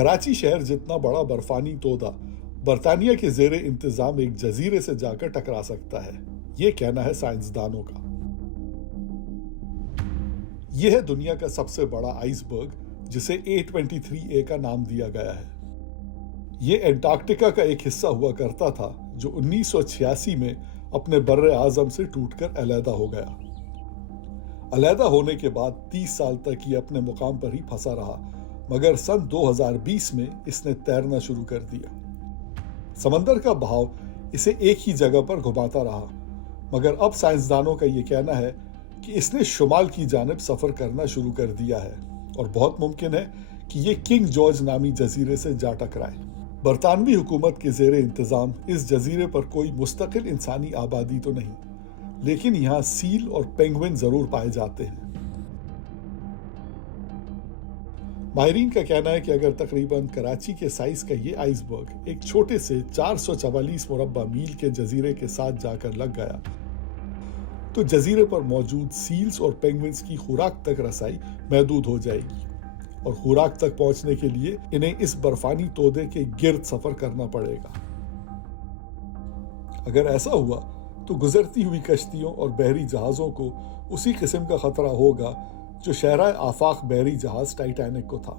कराची शहर जितना बड़ा बर्फानी तोदा बरतानिया के जेर इंतजाम एक जजीरे से जाकर टकरा सकता है, ये कहना है साइंसदानों का। यह है दुनिया का सबसे बड़ा आइसबर्ग, जिसे A23A का नाम दिया गया है। यह एंटार्क्टिका का एक हिस्सा हुआ करता था जो 1986 में अपने बर्रे आजम से टूटकर अलहदा हो गया। अलहदा होने के बाद 30 साल तक ये अपने मुकाम पर ही फंसा रहा, मगर सन 2020 में इसने तैरना शुरू कर दिया। समंदर का बहाव इसे एक ही जगह पर घुमाता रहा, मगर अब साइंसदानों का ये कहना है कि इसने शुमाल की जानिब सफर करना शुरू कर दिया है और बहुत मुमकिन है कि ये किंग जॉर्ज नामी जजीरे से जा टकराए। बरतानवी हुकूमत के जेर इंतजाम इस जजीरे पर कोई मुस्तकिल इंसानी आबादी तो नहीं, लेकिन यहाँ सील और पेंगुइन जरूर पाए जाते हैं। माहिरीन का कहना है कि अगर तकरीबन कराची के साइज का ये आइसबर्ग एक छोटे से 444 मुरब्बा मील के जजीरे के साथ जाकर लग गया, तो जजीरे पर मौजूद सील्स और पेंगुइन्स की खुराक तक रसाई महदूद हो जाएगी और खुराक तक पहुंचने के लिए इन्हें इस बर्फानी तोदे के गिर्द सफर करना पड़ेगा। अगर ऐसा हुआ तो गुजरती हुई कश्तियों और बहरी जहाजों को उसी किस्म का खतरा होगा जो शहरा आफाक बहरी जहाज टाइटैनिक को था।